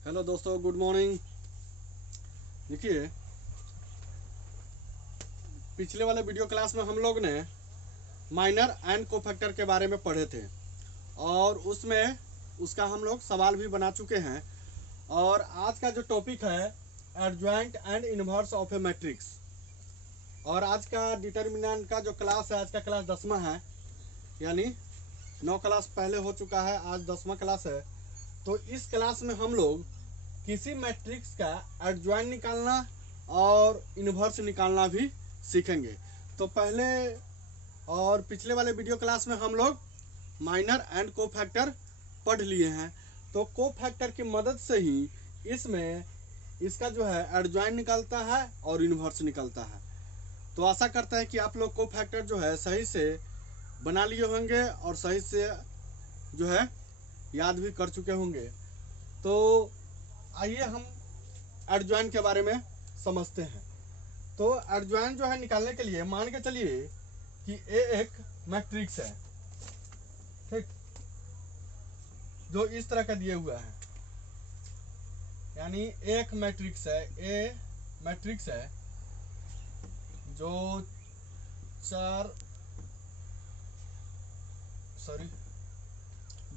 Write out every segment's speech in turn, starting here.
Hello दोस्तों, good morning. देखिए, पिछले वाले वीडियो क्लास में हम लोग ने माइनर एंड कोफैक्टर के बारे में पढ़े थे और उसमें उसका हम लोग सवाल भी बना चुके हैं। और आज का जो टॉपिक है adjoint and inverse of A matrix, और आज का डिटर्मिनेंट का जो क्लास है, आज का क्लास 10वां है, यानी 9 क्लास पहले हो चुका है, आज 10वां क्लास है। तो इस क्लास में हम लोग किसी मैट्रिक्स का एडजॉइंट निकालना और इन्वर्स निकालना भी सीखेंगे। तो पहले और पिछले वाले वीडियो क्लास में हम लोग माइनर एंड कोफैक्टर पढ़ लिए हैं। तो कोफैक्टर की मदद से ही इसमें इसका जो है एडजॉइंट निकलता है और इन्वर्स निकलता है। तो आशा करता है कि आप लोग कोफैक्टर जो है सही से बना लिए होंगे और सही से जो है याद भी कर चुके होंगे। तो आइए हम एडजॉइंट के बारे में समझते हैं। तो एडजॉइंट जो है निकालने के लिए मान के चलिए कि ए एक मैट्रिक्स है, ठीक, जो इस तरह का दिए हुआ है, यानी एक मैट्रिक्स है, ए मैट्रिक्स है जो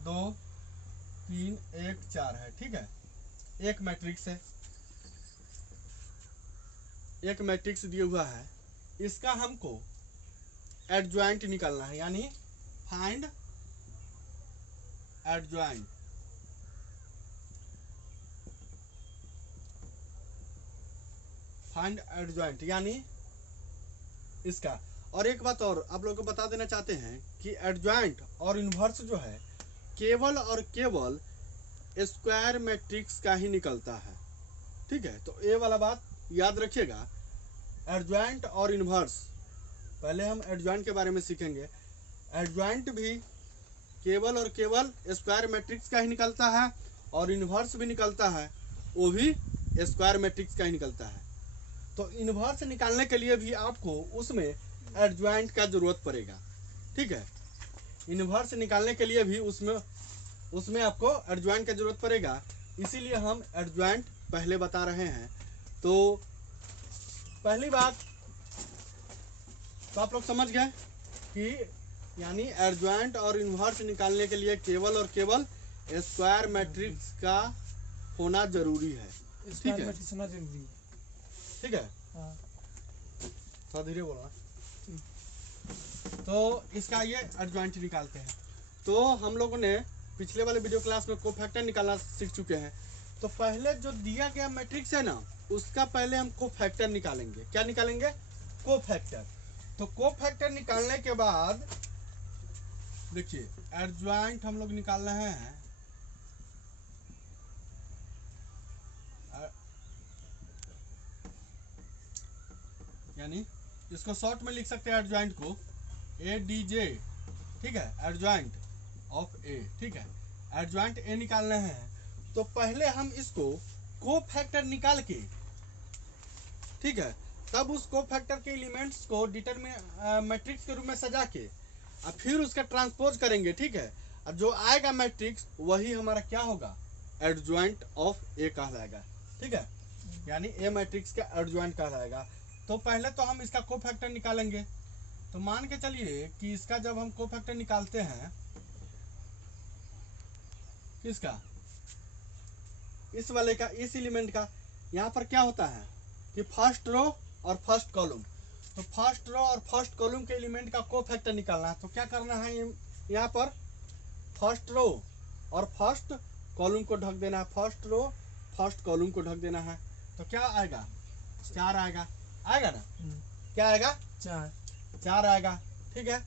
2 3 1 4 है, ठीक है। एक मैट्रिक्स है, एक मैट्रिक्स दिया हुआ है, इसका हमको एडजॉइंट निकालना है, यानी फाइंड एडजॉइंट। फाइंड एडजॉइंट यानी इसका। और एक बात और आप लोगों को बता देना चाहते हैं कि एडजॉइंट और इन्वर्स जो है केवल और केवल स्क्वायर मैट्रिक्स का ही निकलता है, ठीक है। तो ये वाला बात याद रखिएगा। एडजॉइंट और इन्वर्स, पहले हम एडजॉइंट के बारे में सीखेंगे। एडजॉइंट भी केवल और केवल स्क्वायर मैट्रिक्स का ही निकलता है और इन्वर्स भी निकलता है, वो भी स्क्वायर मैट्रिक्स का ही निकलता है। तो इन्वर्स निकालने के लिए भी आपको उसमें एडजॉइंट का जरूरत पड़ेगा, ठीक है। इन्वर्स निकालने के लिए भी उसमें आपको एडजॉइंट का जरूरत पड़ेगा, इसीलिए हम एडजॉइंट पहले बता रहे हैं। तो पहली बात तो आप लोग समझ गए कि यानी एडजॉइंट और इन्वर्स निकालने के लिए केवल और केवल स्क्वायर मैट्रिक्स का होना जरूरी है, ठीक है। ठीक है, थोड़ा धीरे बोलना। तो इसका ये एडजॉइंट निकालते हैं। तो हम लोगों ने पिछले वाले वीडियो क्लास में कोफैक्टर निकालना सीख चुके हैं। तो पहले जो दिया गया मैट्रिक्स है ना, उसका पहले हम कोफैक्टर निकालेंगे। क्या निकालेंगे? कोफैक्टर। तो कोफैक्टर निकालने के बाद देखिए एडजॉइंट हम लोग निकाल रहे हैं, यानी इसको शॉर्ट में लिख सकते हैं एडजॉइंट को ए डी जे, ठीक है, एडजॉइंट ऑफ ए, ठीक है। एडजॉइंट ए निकालना है तो पहले हम इसको कोफैक्टर निकाल के, ठीक है, तब उस कोफैक्टर के एलिमेंट्स को मैट्रिक्स के रूप में सजा के और फिर उसका ट्रांसपोज करेंगे, ठीक है। और जो आएगा मैट्रिक्स वही हमारा क्या होगा? एडजॉइंट ऑफ ए कहलाएगा, ठीक है, यानी ए मैट्रिक्स का एडजॉइंट कहलाएगा। तो पहले तो हम इसका कोफैक्टर निकालेंगे। तो मान के चलिए कि इसका जब हम कोफैक्टर निकालते हैं, किसका? इस वाले का, इस एलिमेंट का, यहाँ पर क्या होता है कि फर्स्ट रो और फर्स्ट कॉलम। तो फर्स्ट रो और फर्स्ट कॉलम के एलिमेंट का कोफैक्टर निकालना है। तो क्या करना है, यहाँ पर फर्स्ट रो और फर्स्ट कॉलम को ढक देना है, फर्स्ट रो फर्स्ट कॉलम को ढक देना है। तो क्या आएगा? 4 आएगा, आएगा ना? क्या आएगा? 4 आएगा, ठीक है।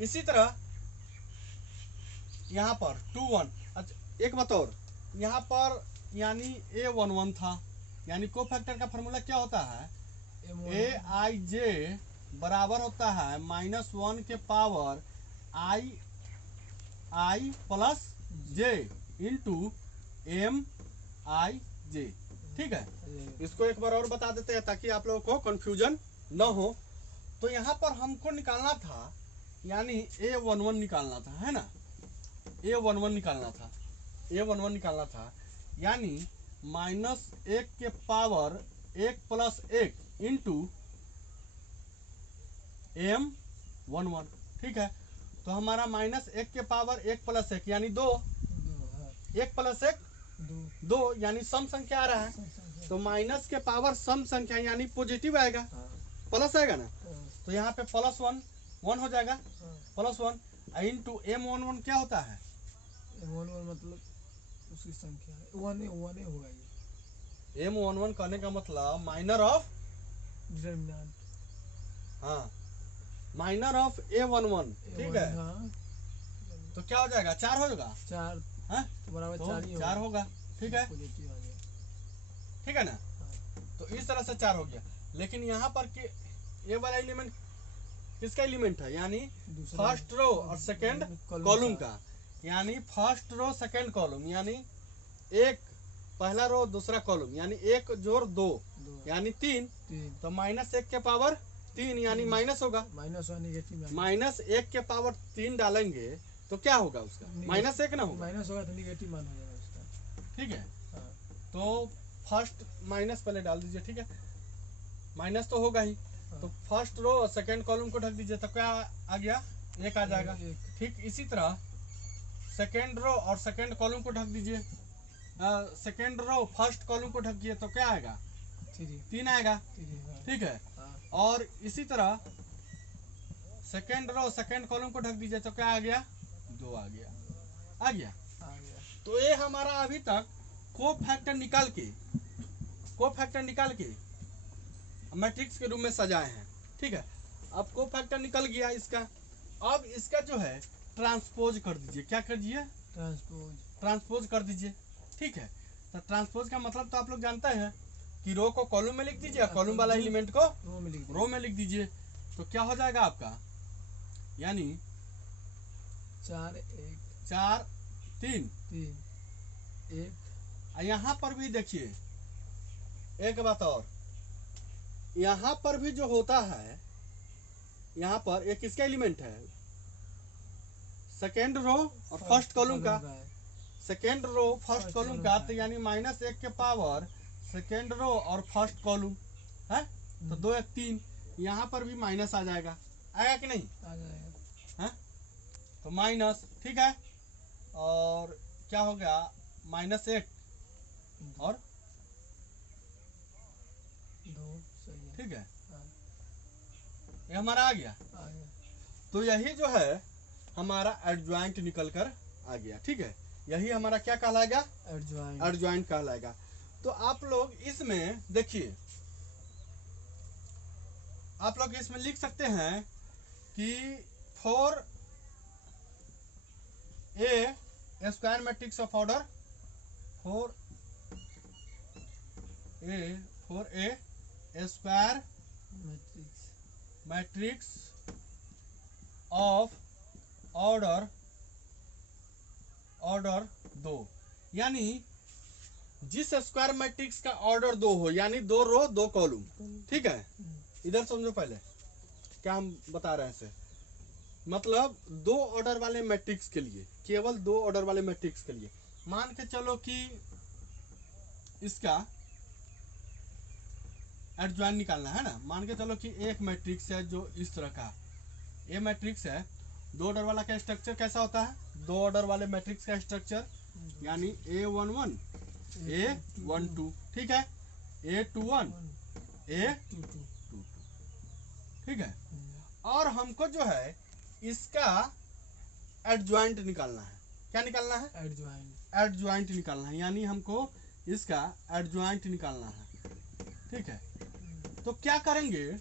इसी तरह यहाँ पर 2 1। अच्छा, एक बात और, यहाँ पर यानी A11 था, यानी कोफैक्टर का फॉर्मूला क्या होता है? ए आई जे बराबर होता है -1 के पावर आई प्लस जे इंटू एम आई जे, ठीक है। इसको एक बार और बता देते हैं ताकि आप लोगों को कंफ्यूजन न हो। तो यहाँ पर हमको निकालना था, यानी A11 निकालना था, है ना, A11 निकालना था, A11 निकालना था, यानी -1 के पावर 1 + 1 इंटू M11। ठीक है, तो हमारा -1 के पावर 1 + 1 यानी 2, 1 + 1 2 यानी सम संख्या आ रहा है। तो माइनस के पावर सम संख्या यानी पॉजिटिव आएगा, प्लस आएगा ना, तो यहाँ पे +1 1 हो जाएगा, +1 इंटू M11 क्या होता है, M11 मतलब उसकी संख्या है, 1 होगा ये। M11 कहने का मतलब माइनर ऑफ डिटरमिनेंट, हाँ माइनर ऑफ A11। ठीक है, हाँ, तो क्या हो जाएगा, 4 हो जाएगा, 4 हाँ बराबर तो 4 ही 4 होगा। ठीक है, पॉजिटिव आ गया। ठीक है ना, तो इस तरह से 4 हो गया। लेकिन यहाँ पर कि ये वाला एलिमेंट किसका एलिमेंट है, यानी फर्स्ट रो और सेकंड कॉलम का, यानी फर्स्ट रो सेकंड कॉलम, यानी एक पहला रो दूसरा कॉलम, यानी 1 जोड़ 2 यानी 3। तो -1 के पावर 3 यानी माइनस होगा, -1 के पावर 3 डालेंगे तो क्या होगा उसका, -1 ना होगा, माइनस होगा तो निगेटिव मान हो जाएगा उसका। ठीक है, तो फर्स्ट माइनस पहले डाल दीजिए। ठीक है, माइनस तो होगा ही, तो फर्स्ट रो और सेकंड कॉलम को ढक दीजिए, तो क्या आ गया, 1 आ जाएगा। ठीक इसी तरह सेकंड रो और सेकंड कॉलम को ढक दीजिए, सेकंड रो फर्स्ट कॉलम को ढक दिए तो क्या आएगा, 3 आएगा। ठीक है, और इसी तरह सेकंड रो सेकंड कॉलम को ढक दीजिए तो क्या आ गया, 2 आ गया, आ गया। तो ये हमारा अभी तक कोफैक्टर निकाल के मैट्रिक्स के रूप में सजाए हैं। ठीक है, अब कोफैक्टर निकल गया इसका, अब इसका जो है ट्रांसपोज कर दीजिए। क्या कर दीजिए, ट्रांसपोज कर दीजिए। ठीक है, तो ट्रांसपोज का मतलब तो आप लोग जानते हैं कि रो को कॉलम में लिख दीजिए, कॉलम वाला एलिमेंट को रो में लिख दीजिए। तो क्या हो जाएगा आपका, यानी 4 1 4 3 1। यहाँ पर भी देखिए एक बात और, यहाँ पर भी जो होता है, यहाँ पर एक किसका एलिमेंट है, सेकेंड रो और फर्स्ट कॉलम का, सेकेंड रो फर्स्ट कॉलम का, तो यानी -1 के पावर सेकेंड रो और फर्स्ट कॉलम है, तो 2 1 3, यहाँ पर भी माइनस आ जाएगा, आएगा कि नहीं, आ जाएगा, है तो माइनस। ठीक है, और क्या हो गया, -1 और 2 सही है। ठीक है, ये हमारा आ गया। तो यही जो है हमारा एडजॉइंट निकल कर आ गया। ठीक है, यही हमारा क्या कहलाएगा, एडजॉइंट कहलाएगा। तो आप लोग इसमें देखिए, आप लोग इसमें लिख सकते हैं कि 4A square matrix of order 4A square matrix of order 2, यानी जिस स्क्वायर मैट्रिक्स का ऑर्डर 2 हो, यानी 2 रो 2 कॉलम। ठीक है, इधर समझो पहले क्या हम बता रहे हैं इसे, मतलब 2 ऑर्डर वाले मैट्रिक्स के लिए, केवल 2 ऑर्डर वाले मैट्रिक्स के लिए मान के चलो कि इसका एडजॉइंट निकालना है ना, मान के चलो कि एक मैट्रिक्स है जो इस तरह का, ये मैट्रिक्स है, 2 ऑर्डर वाला का स्ट्रक्चर कैसा होता है, 2 ऑर्डर वाले मैट्रिक्स का स्ट्रक्चर यानी A11 A12। ठीक है, A21 A22। ठीक है, और हमको जो है इसका एडजॉइंट निकालना है। क्या निकालना है, एडजॉइंट निकालना है, यानी हमको इसका एडजॉइंट निकालना है। ठीक है, तो क्या करेंगे,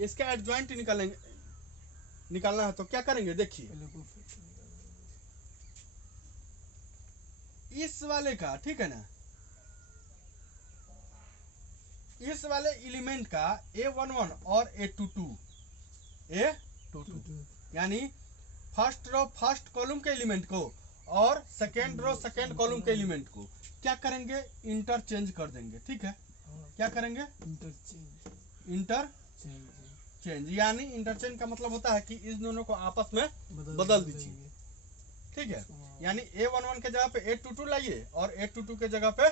इसका एडजॉइंट निकालना है तो क्या करेंगे, देखिए इस वाले का, ठीक है ना, इस वाले एलिमेंट का A11 और A22 यानी फर्स्ट रो फर्स्ट कॉलम के एलिमेंट को और सेकेंड रो सेकेंड कॉलम के एलिमेंट को क्या करेंगे, इंटरचेंज कर देंगे। ठीक है, क्या करेंगे, इंटरचेंज, यानी इंटरचेंज का मतलब होता है कि इस दोनों को आपस में बदल दीजिए। ठीक है, यानी A11 के जगह पे A22 लाइए और A22 के जगह पे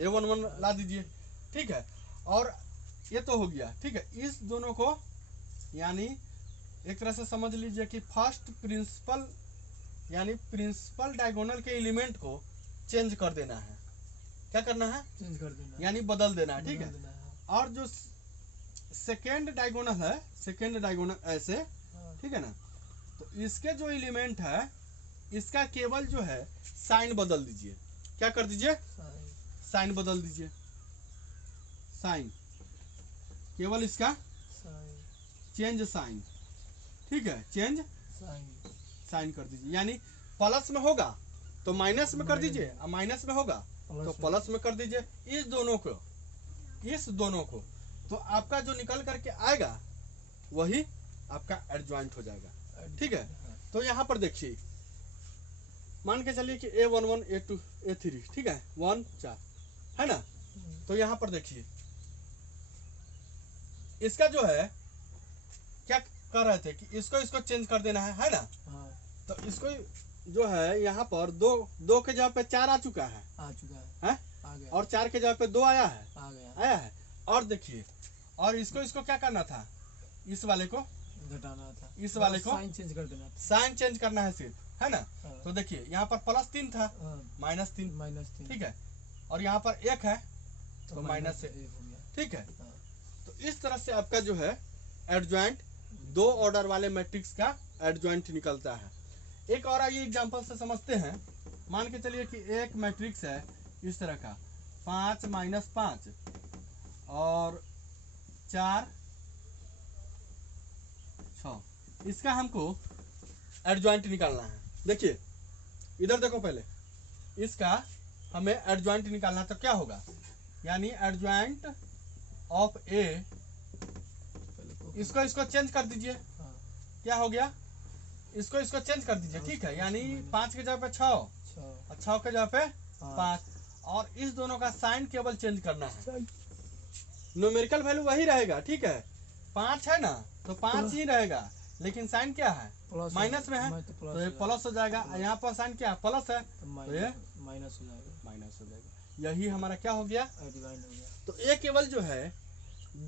A11 ला दीजिए, ठीक है। और ये तो हो गया, ठीक है। इस दोनों को यानी एक तरह से समझ लीजिए कि फर्स्ट प्रिंसिपल यानी प्रिंसिपल डायगोनल के एलिमेंट को चेंज कर देना है। क्या करना है? चेंज कर देना, यानी बदल देना है, ठीक है। बदल देना है। और जो सेकेंड डायगोनल है, सेकेंड डायगोनल ऐसे, ठीक है ना, तो इसके जो एलिमेंट है इसका केवल जो है साइन बदल दीजिए। क्या कर दीजिए? साइन बदल दीजिए, साइन, केवल इसका चेंज साइन, ठीक है, चेंज साइन कर दीजिए। यानी प्लस में होगा तो माइनस में कर दीजिए, और माइनस में होगा तो प्लस में कर दीजिए। इस दोनों को तो आपका जो निकल करके आएगा वही आपका एडजॉइंट हो जाएगा, ठीक है। तो यहाँ पर देखिए, मान के चलिए कि A11 A2 A3, ठीक है, 1 4 है ना। तो यहाँ पर देखिए इसका जो है क्या कर रहे थे कि इसको चेंज कर देना है ना। तो इसको जो है यहाँ पर दो के जगह पे 4 आ चुका है, आ गया, और 4 के जगह पे 2 आया है, आया है। और देखिए, और इसको क्या करना था? इस वाले को घटाना था, इस वाले को साइन चेंज कर देना था, साइन चेंज करना है सिर्फ, है ना। तो देखिए यहाँ पर +3 था, -3, ठीक है, और यहाँ पर 1 है तो -1 हो गया, ठीक है। तो इस तरह से आपका जो है एडजॉइंट 2 ऑर्डर वाले मैट्रिक्स का एडजॉइंट निकलता है। एक और आइए एग्जांपल से समझते हैं। मान के चलिए कि एक मैट्रिक्स है इस तरह का 5 -5 और 4 6, इसका हमको एडजॉइंट निकालना है। देखिए इधर देखो, पहले इसका हमें एडजॉइंट निकालना है तो क्या होगा, यानी एडजॉइंट ऑफ ए, इसको चेंज कर दीजिए। क्या हो गया? इसको चेंज कर दीजिए, ठीक है। यानी 5 के जगह पे 6 और 6 के जगह पे 5, और इस दोनों का साइन केवल चेंज करना है। न्यूमेरिकल वैल्यू वही रहेगा, ठीक है। 5 है ना तो 5 ही रहेगा, लेकिन साइन क्या है? माइनस में है, तो ये प्लस हो जाएगा। यहाँ पर साइन क्या है? प्लस है, तो ये माइनस हो जाएगा। यही हमारा क्या हो गया? तो ये केवल जो है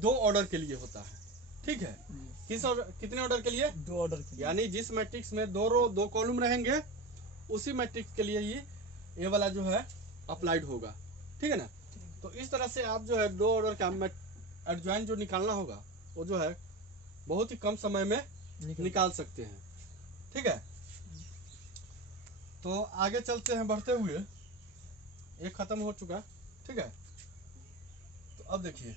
2 ऑर्डर के लिए होता है, ठीक है। किस ऑर्डर, कितने ऑर्डर के लिए? 2 ऑर्डर के लिए। यानी जिस मैट्रिक्स में 2 रो 2 कॉलम रहेंगे उसी मैट्रिक्स के लिए ये वाला जो है अप्लाइड होगा, ठीक है ना। तो इस तरह से आप जो है 2 ऑर्डर का एडजॉइंट जो निकालना होगा वो जो है बहुत ही कम समय में निकाल सकते हैं, ठीक है। तो आगे चलते हैं बढ़ते हुए, एक खत्म हो चुका, ठीक है। तो अब देखिए,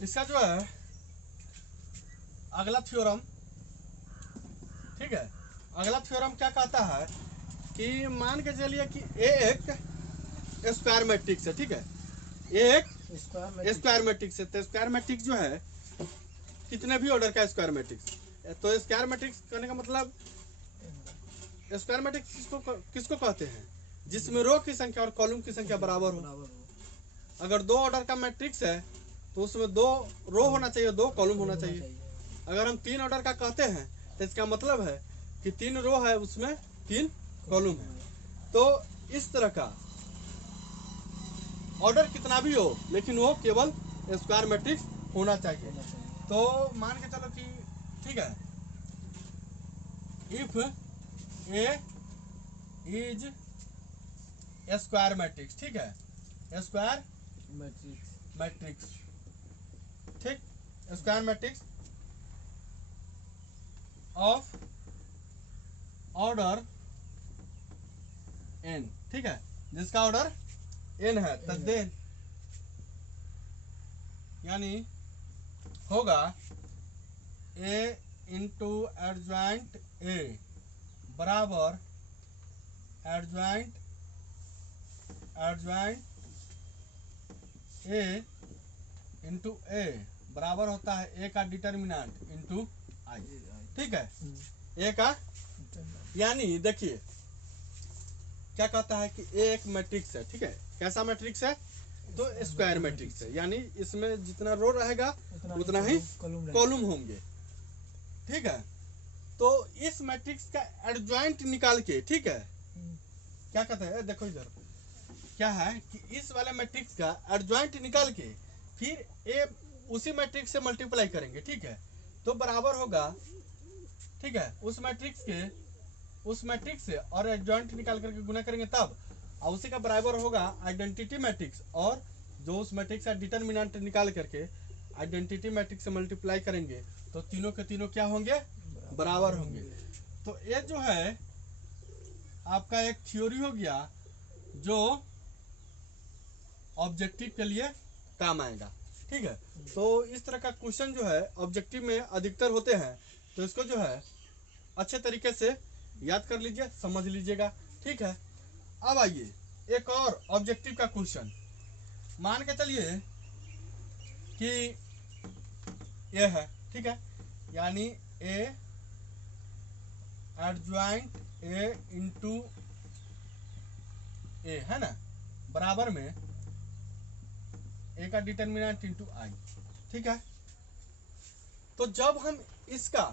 इसका जो है अगला थ्योरम, ठीक है, अगला थ्योरम क्या कहता है कि मान के चलिए कि ए एक स्क्वायर मैट्रिक्स है, ठीक है। ए एक स्क्वायर मैट्रिक्स है, तो स्क्वायर मैट्रिक्स जो है कितने भी ऑर्डर का स्क्वायर मैट्रिक्स, तो स्क्वायर मैट्रिक्स करने का मतलब, स्क्वायर मैट्रिक्स किसको कहते हैं? जिसमें रो की संख्या और कॉलम की संख्या बराबर हो। अगर 2 ऑर्डर का मैट्रिक्स है तो उसमें 2 रो होना चाहिए, 2 कॉलम होना चाहिए। अगर हम 3 ऑर्डर का कहते हैं तो इसका मतलब है कि 3 रो है उसमें 3 कॉलम है। तो इस तरह का ऑर्डर कितना भी हो लेकिन वो केवल स्क्वायर मैट्रिक्स होना चाहिए। तो मान के चलो कि ठीक है, if A is square matrix, ठीक है, स्क्वायर मैट्रिक्स, ठीक, square matrix of order n, ठीक है, जिसका ऑर्डर n है, तो देन यानी होगा a इंटू एडजॉइंट a बराबर एडजॉइंट a इंटू a बराबर होता है ए का डिटर्मिनेंट इंटू आई। ठीक है, ए का यानी देखिए क्या कहता है कि ए एक मैट्रिक्स है। ठीक है, कैसा मैट्रिक्स है? तो स्क्वायर मैट्रिक्स है, यानी इसमें जितना रो रहेगा उतना ही कॉलम होंगे। ठीक है, तो इस मैट्रिक्स का एडजॉइंट निकाल के, ठीक है, क्या कहते हैं, देखो इधर क्या है कि इस वाले मैट्रिक्स का एडजॉइंट निकाल के फिर ए उसी मैट्रिक्स से मल्टीप्लाई करेंगे। ठीक है, तो बराबर होगा, ठीक है, उस मैट्रिक्स से और एडजॉइंट निकाल करके गुना करेंगे तब, और उसी का बराबर होगा आइडेंटिटी मैट्रिक्स, और जो उस मैट्रिक्स का डिटर्मिनेंट निकाल करके आइडेंटिटी मैट्रिक्स से मल्टीप्लाई करेंगे तो तीनों के तीनों क्या होंगे? बराबर होंगे। तो ये जो है आपका एक थ्योरी हो गया जो ऑब्जेक्टिव के लिए काम आएगा। ठीक है, तो इस तरह का क्वेश्चन जो है ऑब्जेक्टिव में अधिकतर होते हैं, तो इसको जो है अच्छे तरीके से याद कर लीजिए, समझ लीजिएगा। ठीक है, अब आइए एक और ऑब्जेक्टिव का क्वेश्चन। मान के चलिए कि ये है, ठीक है, यानी ए एडजॉइंट ए इंटू ए है ना, बराबर में ए का डिटर्मिनेंट इंटू आई। ठीक है, तो जब हम इसका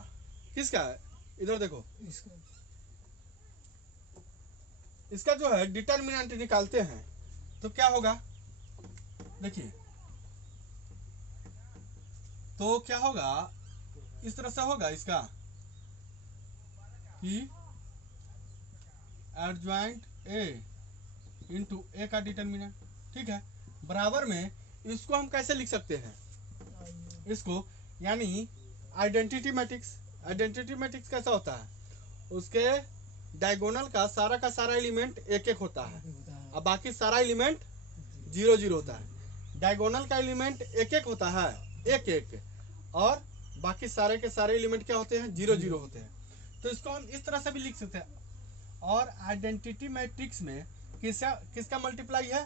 किसका इधर देखो इसका जो है डिटर्मिनेंट निकालते हैं तो क्या होगा? देखिए, तो क्या होगा, इस तरह से होगा इसका कि एडजॉइंट ए इंटू ए का डिटर्मिनेंट। ठीक है, बराबर में इसको हम कैसे लिख सकते हैं? इसको यानी आइडेंटिटी मैट्रिक्स। आइडेंटिटी मैट्रिक्स कैसा होता है? उसके डायगोनल का सारा एलिमेंट एक एक होता है और बाकी सारा एलिमेंट 0 0 होता है। डायगोनल का एलिमेंट एक एक होता है, एक एक, और बाकी सारे के सारे एलिमेंट क्या होते हैं? 0 0 होते हैं। तो इसको हम इस तरह से भी लिख सकते हैं। और आइडेंटिटी मैट्रिक्स में किसका मल्टीप्लाई है?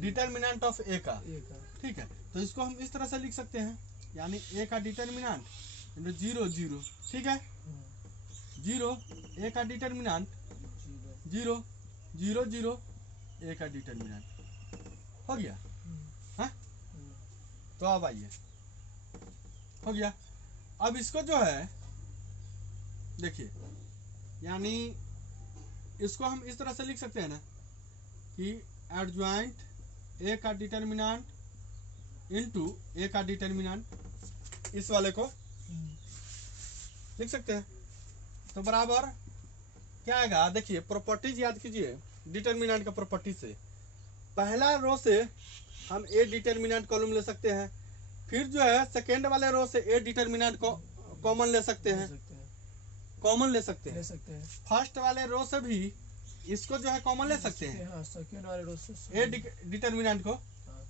डिटर्मिनेंट ऑफ ए का। ठीक है, तो इसको हम इस तरह से लिख सकते हैं, यानी ए का डिटर्मिनेंट 0 0। ठीक है, 0 ए का डिटर्मिनेंट 0 0 0 ए का डिटर्मिनेंट हो गया। हाँ, तो अब आइए, हो गया। अब इसको जो है देखिए, यानी इसको हम इस तरह से लिख सकते हैं ना कि एडजॉइंट ए का डिटर्मिनेंट इनटू ए का डिटर्मिनेंट, इस वाले को लिख सकते हैं। तो बराबर क्या आएगा? देखिए, प्रॉपर्टीज याद कीजिए डिटर्मिनेंट का प्रॉपर्टी से। पहला रो से हम ए डिटर्मिनेंट कॉलम ले सकते हैं, फिर जो है सेकेंड वाले रो से ए डिटर्मिनेंट को कॉमन ले सकते हैं, कॉमन ले सकते हैं। फर्स्ट वाले रो से भी इसको जो है कॉमन ले सकते हैं, सेकंड वाले रो से ए डिटर्मिनेंट को,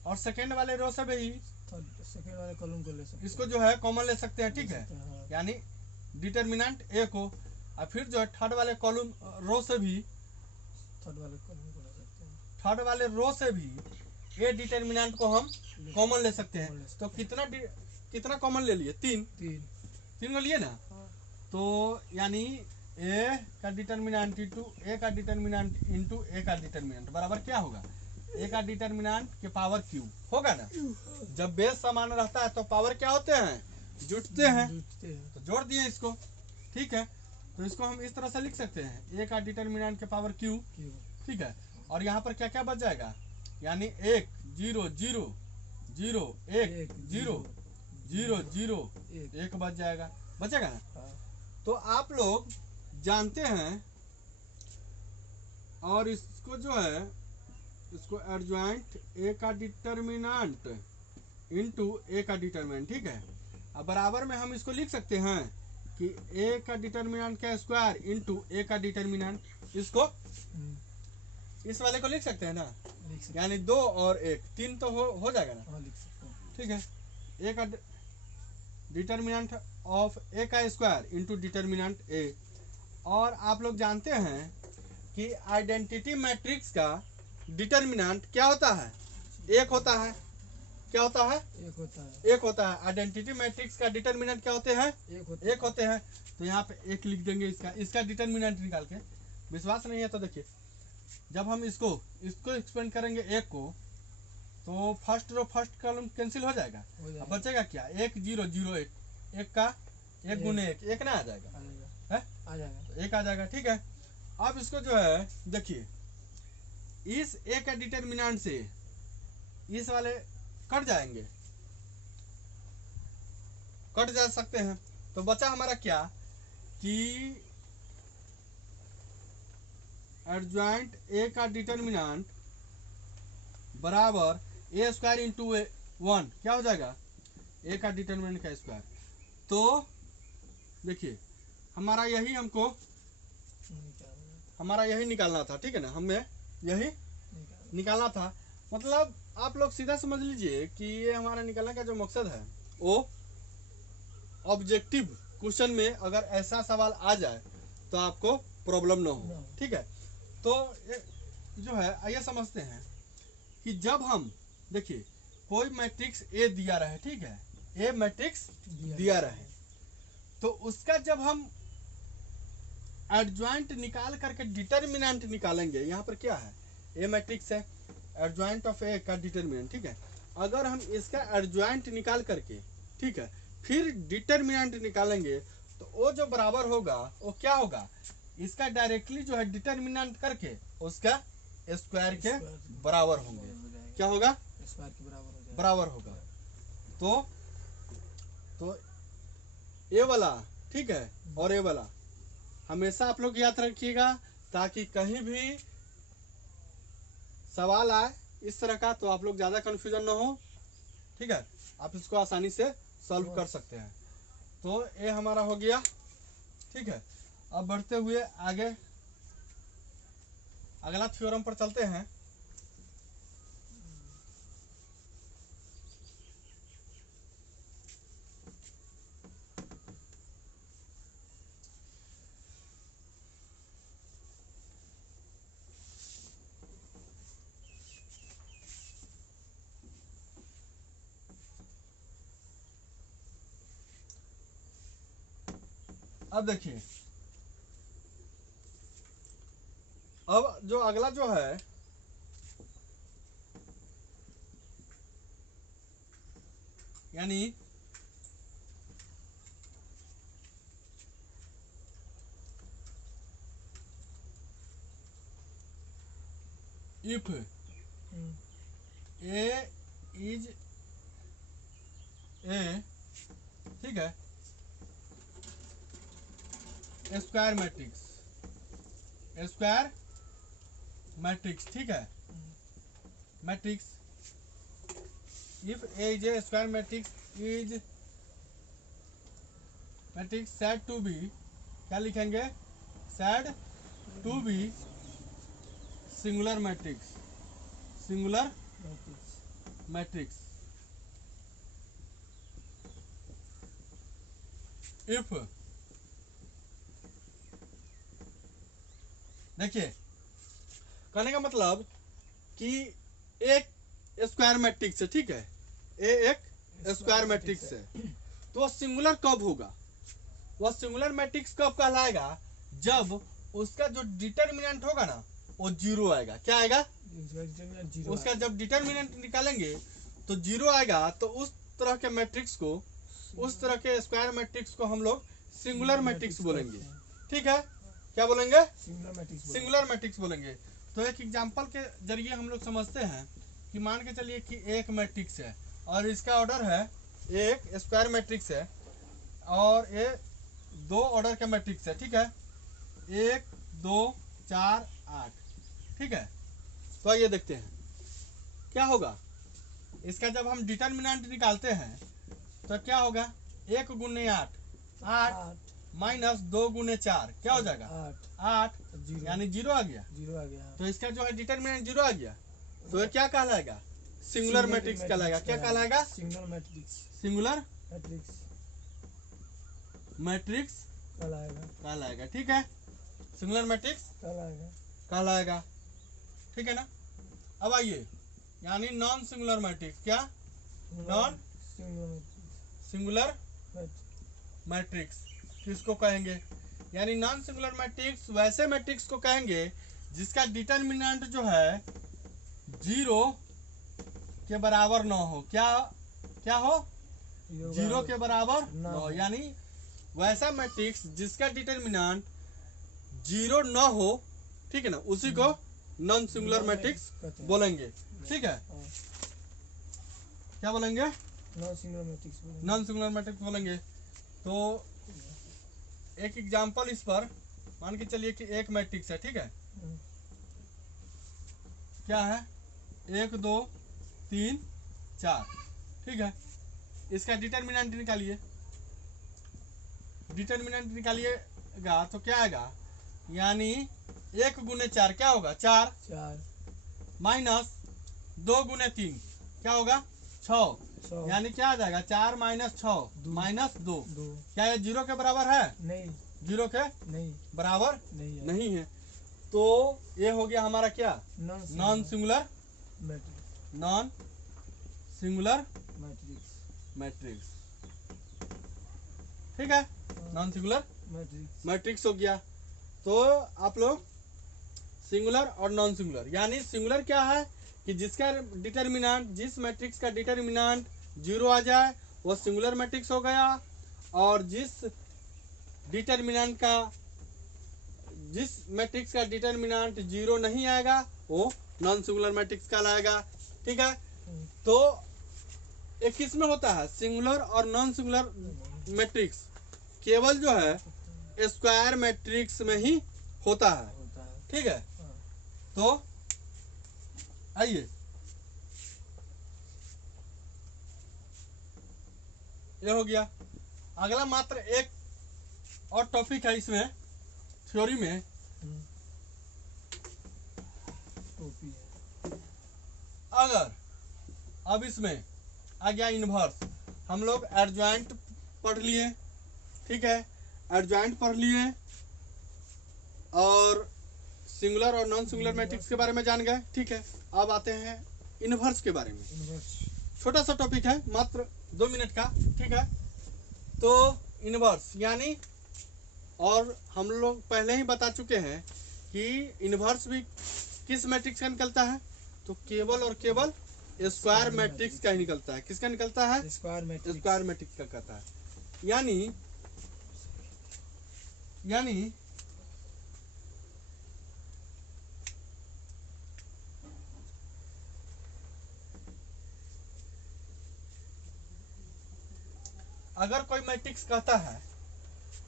और सेकेंड वाले रो से भी सेकंड वाले कॉलम को ले सकते हैं, इसको जो है कॉमन ले सकते हैं। ठीक है, यानी डिटर्मिनेंट ए को, और फिर जो है थर्ड वाले कॉलम रो से भी, थर्ड वाले कॉलम को ले सकते हैं, थर्ड वाले रो से भी ए डिटर्मिनेंट को हम कॉमन ले सकते हैं। तो कितना कॉमन ले लिए? तीन को लिए ना। तो यानी ए का डिटर्मिनेंट इंटू ए का डिटर्मिनेंट इंटू ए का डिटर्मिनेंट बराबर क्या होगा? ए का डिटर्मिनेंट के पावर क्यूब होगा ना। जब बेस समान रहता है तो पावर क्या होते हैं? जुटते हैं। तो जोड़ दिए इसको। ठीक है, तो इसको हम इस तरह से लिख सकते हैं, ए का डिटर्मिनेंट के पावर क्यू। ठीक है, और यहाँ पर क्या क्या बच जाएगा? यानी 1 0 0 0 1 0 0 0 1 बच जाएगा, बचेगा ना। तो आप लोग जानते हैं, और इसको जो है इसको एडजॉइंट ए का डिटर्मिनेंट इनटू ए का डिटर्मिनेंट। ठीक है, अब बराबर में हम इसको लिख सकते हैं कि ए का डिटर्मिनेंट का स्क्वायर इनटू ए का डिटर्मिनेंट। इसको इस वाले को लिख सकते हैं ना, यानी 2 और 1 3 तो हो जाएगा ना। ठीक है, ए का डिटर्मिनेंट ऑफ ए का स्क्वायर इनटू डिटर्मिनेंट ए। और आप लोग जानते हैं कि आइडेंटिटी मैट्रिक्स का डिटर्मिनेंट क्या होता है? 1 होता है। क्या होता है? एक होता है। एक होता है। आइडेंटिटी मैट्रिक्स का डिटर्मिनेंट क्या होते हैं? एक होते हैं। तो यहाँ पे एक लिख देंगे इसका डिटर्मिनेंट निकाल के। विश्वास नहीं है तो देखिए, जब हम इसको एक्सपेंड करेंगे एक को, तो first row first column cancel हो जाएगा। अब बचेगा क्या? 1 0 0 1, एक का एक गुने एक ना आ जाएगा, है? आ जाएगा, तो एक आ जाएगा। ठीक है, अब इसको जो है देखिए, इस ए का डिटर्मिनेंट से इस वाले कट जाएंगे, कट जा सकते हैं। तो बचा हमारा क्या कि एडजॉइंट ए का डिटर्मिनेंट बराबर ए स्क्वायर इंटू 1, क्या हो जाएगा? ए का डिटर्मिनेंट का स्क्वायर। तो देखिए, हमारा यही निकालना था। ठीक है ना, हमें यही निकालना था। मतलब आप लोग सीधा समझ लीजिए कि ये हमारा निकालने का जो मकसद है, वो ऑब्जेक्टिव क्वेश्चन में अगर ऐसा सवाल आ जाए तो आपको प्रॉब्लम ना हो। ठीक है, तो जो है आइए समझते हैं कि जब हम देखिए कोई मैट्रिक्स ए दिया रहे, ठीक है, ए मैट्रिक्स दिया रहे, तो उसका जब हम एडजॉइंट निकाल करके डिटर्मिनेंट निकालेंगे, यहाँ पर क्या है? ए मैट्रिक्स है, एडजॉइंट ऑफ ए का डिटर्मिनेंट। ठीक है, अगर हम इसका एडजॉइंट निकाल करके, ठीक है, फिर डिटर्मिनेंट निकालेंगे, तो वो जो बराबर होगा वो क्या होगा? इसका डायरेक्टली जो है डिटर्मिनेंट करके उसका स्क्वायर के बराबर होंगे। क्या होगा? स्क्वायर के बराबर होगा। तो ए वाला, ठीक है, और ए वाला हमेशा आप लोग याद रखिएगा, ताकि कहीं भी सवाल आए इस तरह का तो आप लोग ज्यादा कंफ्यूजन ना हो। ठीक है, आप इसको आसानी से सॉल्व कर सकते हैं। तो ये हमारा हो गया। ठीक है, अब बढ़ते हुए आगे अगला थ्योरम पर चलते हैं। अब देखिए, अब जो अगला जो है, यानी इफ ए इज ए, ठीक है, स्क्वायर मैट्रिक्स, ठीक है, matrix if A is a square matrix said to be, क्या लिखेंगे? Said to be singular matrix if, देखिए कहने का मतलब कि एक स्क्वायर मैट्रिक्स है, ठीक है, एक स्क्वायर मैट्रिक्स है, तो वह सिंगुलर कब होगा? वह सिंगुलर मैट्रिक्स कब कहलाएगा? जब उसका जो डिटर्मिनेंट होगा ना वो जीरो आएगा। क्या आएगा? उसका जब डिटर्मिनेंट निकालेंगे तो जीरो आएगा, तो उस तरह के मैट्रिक्स को, उस तरह के स्क्वायर मैट्रिक्स को हम लोग सिंगुलर मैट्रिक्स बोलेंगे। ठीक है, क्या बोलेंगे? सिंगुलर मैट्रिक्स बोलेंगे। तो एक एग्जांपल के जरिए हम लोग समझते हैं कि मान के चलिए कि एक मैट्रिक्स है और इसका ऑर्डर है, एक स्क्वायर मैट्रिक्स है और ये दो ऑर्डर का मैट्रिक्स है। ठीक है, 1 2 4 8, ठीक है। तो आइए देखते हैं क्या होगा इसका। जब हम डिटर्मिनेंट निकालते हैं तो क्या होगा? 1 गुने 8 माइनस 2 गुने 4 क्या हो जाएगा? 8, यानी जीरो आ गया। तो इसका जो है डिटर्मिनेंट जीरो आ गया, तो ये क्या कहलाएगा? सिंगुलर मैट्रिक्स कहलाएगा। क्या कहलाएगा? सिंगुलर मैट्रिक्स कहलाएगा। ठीक है, सिंगुलर मैट्रिक्स कहलाएगा। ठीक है ना। अब आइए, यानी नॉन सिंगुलर मैट्रिक्स क्या नॉन सिंगुलर मैट्रिक्स किसको कहेंगे? यानी नॉन सिंगुलर मैट्रिक्स वैसे मैट्रिक्स को कहेंगे जिसका डिटरमिनेंट जो है 0 के बराबर न हो। क्या क्या हो? 0 के बराबर न हो। यानी वैसा मैट्रिक्स जिसका डिटरमिनेंट 0 न हो, ठीक है ना, उसी को नॉन सिंगुलर मैट्रिक्स बोलेंगे। ठीक है, क्या बोलेंगे? नॉन सिंगुलर मैट्रिक्स बोलेंगे। नॉन सिंगुलर मैट्रिक्स बोलेंगे। तो एक एग्जांपल इस पर मान के चलिए कि एक मैट्रिक्स है, ठीक है, क्या है? 1 2 3 4, ठीक है। इसका डिटरमिनेंट निकालिए। डिटरमिनेंट निकालिएगा तो क्या आएगा? यानी 1 गुने 4 क्या होगा? 4 माइनस 2 गुने 3 क्या होगा? 6। यानी क्या आ जाएगा? 4 माइनस 6 माइनस 2। क्या ये 0 के बराबर है? नहीं। 0 के बराबर नहीं है। तो ये हो गया हमारा क्या? Non singular matrix. ठीक है, नॉन सिंगुलर मैट्रिक्स हो गया। तो आप लोग सिंगुलर और नॉन सिंगुलर, यानी सिंगुलर क्या है कि जिसका डिटरमिनेंट, जिस मैट्रिक्स का डिटरमिनेंट 0 आ जाए वो सिंगुलर मैट्रिक्स हो गया, और जिस मैट्रिक्स का डिटरमिनेंट 0 नहीं आएगा वो नॉन सिंगुलर मैट्रिक्स कहलाएगा। ठीक है, तो एक किस में होता है? सिंगुलर और नॉन सिंगुलर मैट्रिक्स केवल जो है स्क्वायर मैट्रिक्स में ही होता है। ठीक है, तो आइए ये हो गया। अगला मात्र एक और टॉपिक है इसमें थ्योरी में। अगर अब इसमें आ गया इनवर्स, हम लोग एडजॉइंट पढ़ लिए, ठीक है, एडजॉइंट पढ़ लिए और सिंगुलर और नॉन सिंगुलर मैट्रिक्स के बारे में जान गए। ठीक है, अब आते हैं इनवर्स के बारे में। छोटा सा टॉपिक है, मात्र 2 मिनट का। ठीक है, तो इनवर्स यानी, और हम लोग पहले ही बता चुके हैं कि इनवर्स भी किस मैट्रिक्स का निकलता है? तो केवल और केवल स्क्वायर मैट्रिक्स का ही निकलता है। किसका निकलता है? स्क्वायर मैट्रिक्स का कहता है। यानी अगर कोई मैट्रिक्स कहता है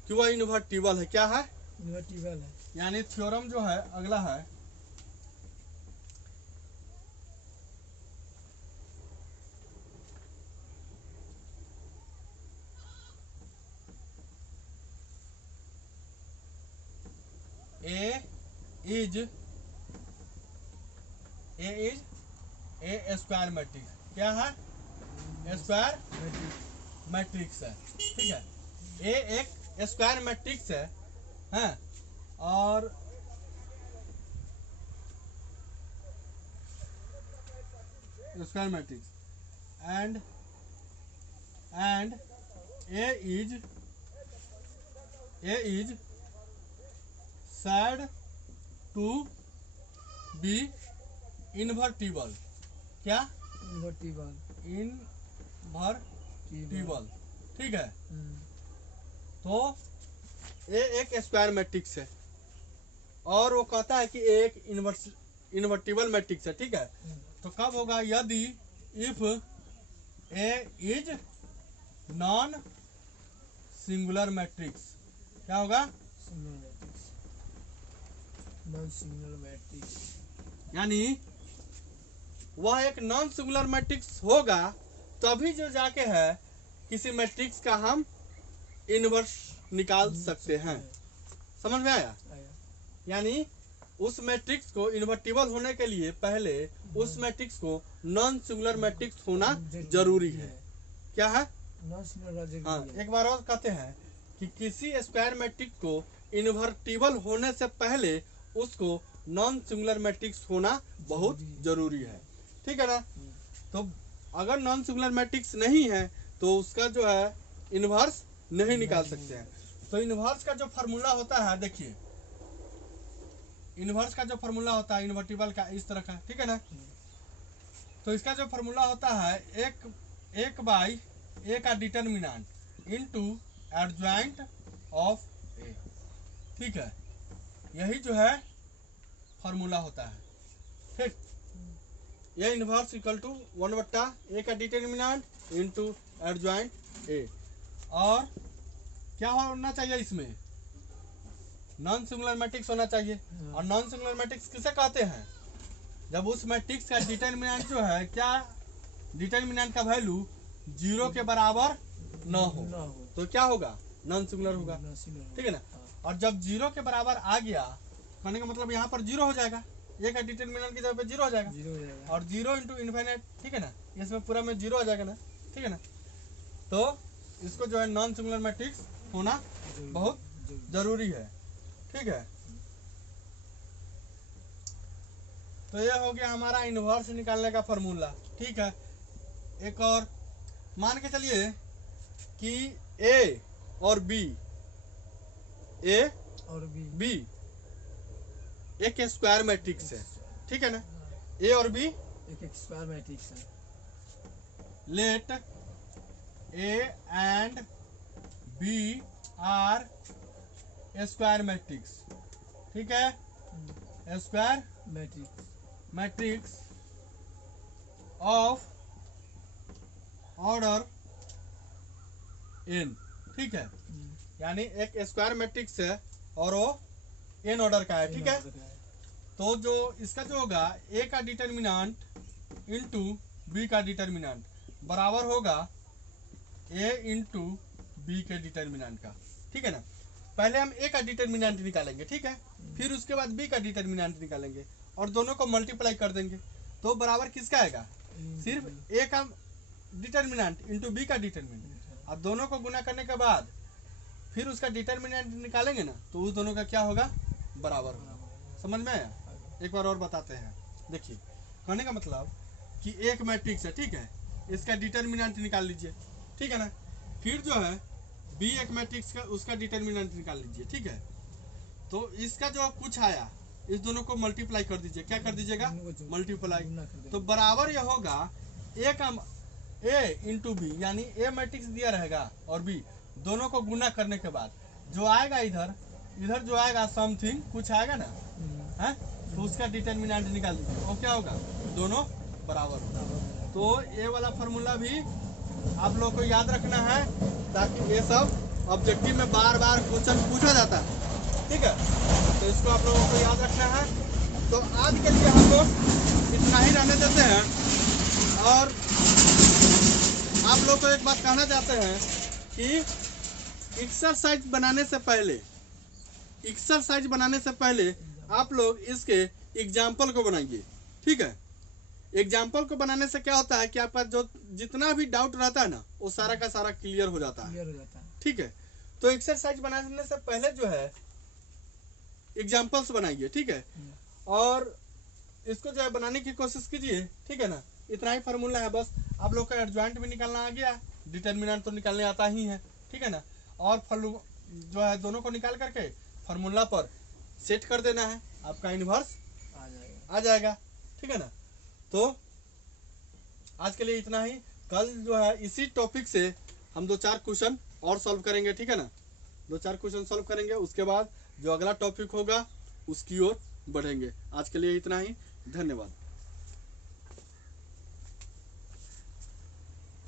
कि वह इन्वर्टिबल है, क्या है? इन्वर्टिबल है। यानी थ्योरम जो है अगला है ए इज ए स्क्वायर मैट्रिक्स। क्या है? स्क्वायर मैट्रिक्स है। ठीक है, ए एक स्क्वायर मैट्रिक्स है, हैं? और square matrix and A is said to be invertible। क्या? इन्वर्टिबल। ठीक है, तो ये एक स्क्वायर मैट्रिक्स है और वो कहता है कि एक इन्वर्टिबल मैट्रिक्स है। ठीक है, तो कब होगा? यदि if A is non singular matrix. क्या होगा? नॉन सिंगुलर मैट्रिक्स, यानी वह एक नॉन सिंगुलर मैट्रिक्स होगा तभी जो जाके है किसी मैट्रिक्स का हम इनवर्स निकाल सकते हैं। समझ में आया? यानी उस मैट्रिक्स को इन्वर्टिबल होने के लिए पहले उस मैट्रिक्स को नॉन सिंगुलर मैट्रिक्स होना जरूरी है। क्या है? Non singular. हाँ, एक बार और कहते हैं कि किसी स्क्वायर मैट्रिक्स को इन्वर्टिबल होने से पहले उसको नॉन सिंगुलर मैट्रिक्स होना बहुत जरूरी है। ठीक है ना? तो अगर नॉन सिंगुलर मैट्रिक्स नहीं है तो उसका जो है इन्वर्स नहीं निकाल सकते हैं। तो इन्वर्स का जो फार्मूला होता है, देखिए इन्वर्स का जो फार्मूला होता है इन्वर्टिबल का इस तरह का, ठीक है ना। तो इसका जो फार्मूला होता है एक बाई ए का डिटर्मिनेंट इनटू एडजॉइंट ऑफ ए, ठीक है। यही जो है फार्मूला होता है, ठीक। ये इन्वर्स इक्वल टू 1/a का डिटर्मिनेंट इनटू एडजॉइंट ए। और क्या होना चाहिए इसमें, नॉन सिंगुलर मैट्रिक्स होना चाहिए। और नॉन सिंगुलर मैट्रिक्स किसे कहते हैं, जब उस मैट्रिक्स का डिटर्मिनेंट जो है, क्या डिटर्मिनेंट का वैल्यू 0 के बराबर न हो तो क्या होगा, नॉन सिंगुलर होगा, ठीक है ना। और जब 0 के बराबर आ गया, कहने का मतलब यहाँ पर 0 हो जाएगा, ये का डिटर्मिनेंट की जगह पे 0 हो जाएगा। और 0 इंटू इन्फिनिट, ठीक है ना, इसमें पूरा में 0 आ जाएगा ना, ठीक है ना। तो इसको जो है नॉन सिंगुलर मैट्रिक्स होना बहुत जरूरी है, ठीक है। तो ये हो गया हमारा इन्वर्स निकालने का फॉर्मूला, ठीक है। एक और मान के चलिए कि ए और बी एक स्क्वायर मैट्रिक्स है, ठीक है ना। ए और बी एक स्क्वायर मैट्रिक्स है। Let A and B are square matrix, ठीक है। Square matrix of order n, ठीक है। यानी एक स्क्वायर मैट्रिक्स है और वो n ऑर्डर का है, ठीक है। तो जो इसका जो होगा a का डिटर्मिनेंट इंटू बी का डिटर्मिनेंट बराबर होगा a इंटू बी के डिटर्मिनेंट का, ठीक है ना। पहले हम a का डिटर्मिनेंट निकालेंगे, ठीक है। फिर उसके बाद b का डिटर्मिनेंट निकालेंगे और दोनों को मल्टीप्लाई कर देंगे, तो बराबर किसका आएगा, सिर्फ a का डिटर्मिनेंट इंटू बी का डिटर्मिनेंट। अब दोनों को गुना करने के बाद फिर उसका डिटर्मिनेंट निकालेंगे ना, तो उस दोनों का क्या होगा, बराबर होगा। समझ में आया। एक बार और बताते हैं, देखिए कहने का मतलब कि एक मैट्रिक्स है, ठीक है, इसका डिटर्मिनेंट निकाल लीजिए, ठीक है ना। फिर जो है बी एक मैट्रिक्स का, उसका डिटर्मिनेंट निकाल लीजिए, ठीक है। तो इसका जो कुछ आया इस दोनों को मल्टीप्लाई कर दीजिए, क्या कर दीजिएगा, मल्टीप्लाई। तो बराबर यह होगा ए का ए इंटू बी, यानी ए मैट्रिक्स दिया रहेगा और बी, दोनों को गुना करने के बाद जो आएगा इधर जो आएगा समथिंग कुछ आएगा ना, है, तो उसका डिटर्मिनेंट निकाल दीजिए, वो क्या होगा, दोनों बराबर होगा। तो ये वाला फार्मूला भी आप लोग को याद रखना है, ताकि ये सब ऑब्जेक्टिव में बार बार क्वेश्चन पूछा जाता है, ठीक है। तो इसको आप लोगों को याद रखना है। तो आज के लिए हम लोग इतना ही रहने देते हैं। और आप लोग को एक बात कहना चाहते हैं कि एक्सरसाइज बनाने से पहले आप लोग इसके एग्जाम्पल को बनाइए, ठीक है। एग्जाम्पल को बनाने से क्या होता है कि आपका जो जितना भी डाउट रहता है ना, वो सारा का सारा क्लियर हो जाता है, ठीक है। तो एक्सरसाइज बनाने से पहले जो है एग्जाम्पल्स बनाइए, ठीक है। और इसको जो है बनाने की कोशिश कीजिए, ठीक है ना। इतना ही फार्मूला है बस। आप लोग का एडजॉइंट भी निकालना आ गया, डिटर्मिनेंट तो निकालने आता ही है, ठीक है ना। और जो है दोनों को निकाल करके फार्मूला पर सेट कर देना है, आपका इन्वर्स आ जाएगा, ठीक है ना। तो आज के लिए इतना ही। कल जो है इसी टॉपिक से हम 2-4 क्वेश्चन और सॉल्व करेंगे, ठीक है ना। 2-4 क्वेश्चन सॉल्व करेंगे, उसके बाद जो अगला टॉपिक होगा उसकी ओर बढ़ेंगे। आज के लिए इतना ही, धन्यवाद।